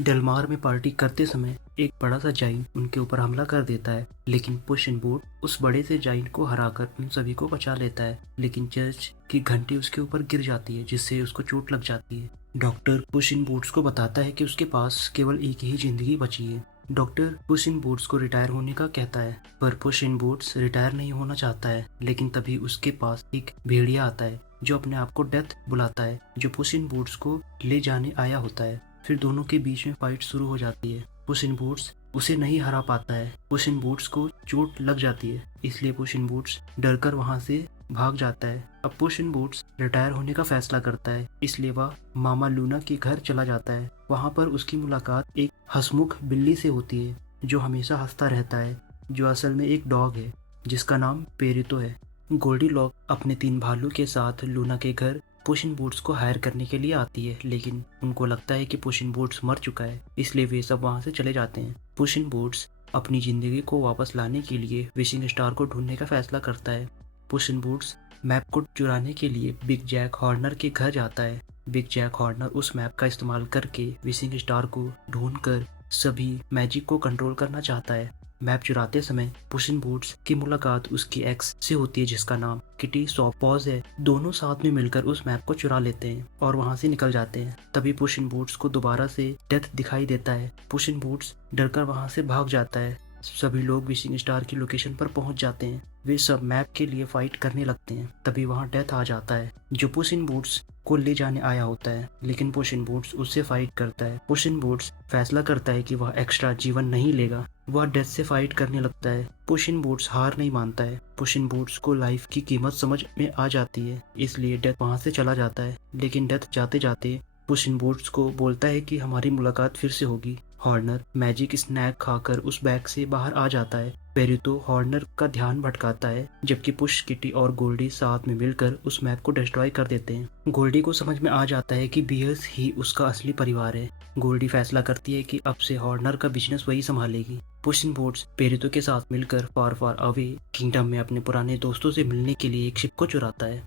डेलमार में पार्टी करते समय एक बड़ा सा जाइंट उनके ऊपर हमला कर देता है, लेकिन पुश इन बूट उस बड़े से जाइंट को हराकर उन सभी को बचा लेता है। लेकिन चर्च की घंटी उसके ऊपर गिर जाती है, जिससे उसको चोट लग जाती है। डॉक्टर पुश इन बूट्स को बताता है कि उसके पास केवल एक ही जिंदगी बची है। डॉक्टर पुश इन बूट्स को रिटायर होने का कहता है, पर पुश इन बूट्स रिटायर नहीं होना चाहता है। लेकिन तभी उसके पास एक भेड़िया आता है जो अपने आप को डेथ बुलाता है, जो पुश इन बूट्स को ले जाने आया होता है। फिर दोनों के बीच में फाइट शुरू हो जाती है। पुश इन बूट्स उसे नहीं हरा पाता है। पुश इन बूट्स को चोट लग जाती है, इसलिए पुश इन बूट्स डर कर वहाँ से भाग जाता है। अब पुश इन बूट्स रिटायर होने का फैसला करता है, इसलिए वह मामा लूना के घर चला जाता है। वहाँ पर उसकी मुलाकात एक हंसमुख बिल्ली से होती है जो हमेशा हंसता रहता है, जो असल में एक डॉग है जिसका नाम पेरितो है। गोल्डी लॉक अपने 3 भालू के साथ लूना के घर पुश इन बूट्स को हायर करने के लिए आती है, लेकिन उनको लगता है कि पुश इन बूट्स मर चुका है, इसलिए वे सब वहाँ से चले जाते हैं। पुश इन बूट्स अपनी जिंदगी को वापस लाने के लिए विशिंग स्टार को ढूंढने का फैसला करता है। पुश इन बूट्स मैप को चुराने के लिए बिग जैक हॉर्नर के घर जाता है। बिग जैक हॉर्नर उस मैप का इस्तेमाल करके विशिंग स्टार को ढूंढकर सभी मैजिक को कंट्रोल करना चाहता है। मैप चुराते समय पुश इन बूट्स की मुलाकात उसकी एक्स से होती है जिसका नाम किटी सॉपॉज है। दोनों साथ में मिलकर उस मैप को चुरा लेते हैं और वहां से निकल जाते हैं। तभी पुश इन बूट्स को दोबारा से डेथ दिखाई देता है। पुश इन बूट्स डरकर वहां से भाग जाता है। सभी लोग विशिंग स्टार की लोकेशन पर पहुंच जाते हैं। वे सब मैप के लिए फाइट करने लगते हैं। तभी वहां डेथ आ जाता है जो पुश इन बूट्स को ले जाने आया होता है, लेकिन पुश इन बूट्स उससे फाइट करता है। पुश इन बूट्स फैसला करता है कि वह एक्स्ट्रा जीवन नहीं लेगा। वह डेथ से फाइट करने लगता है। पुश इन बूट्स हार नहीं मानता है। पुश इन बूट्स को लाइफ की कीमत समझ में आ जाती है, इसलिए डेथ वहां से चला जाता है। लेकिन डेथ जाते जाते पुश इन बूट्स को बोलता है कि हमारी मुलाकात फिर से होगी। हॉर्नर मैजिक स्नैक खाकर उस बैग से बाहर आ जाता है। पेरितो हॉर्नर का ध्यान भटकाता है, जबकि पुश, किटी और गोल्डी साथ में मिलकर उस मैप को डिस्ट्रॉय कर देते हैं। गोल्डी को समझ में आ जाता है कि बियर्स ही उसका असली परिवार है। गोल्डी फैसला करती है कि अब से हॉर्नर का बिजनेस वही संभालेगी। पुश इन बूट्स पेरितो के साथ मिलकर फार फार अवे किंगडम में अपने पुराने दोस्तों से मिलने के लिए एक शिप को चुराता है।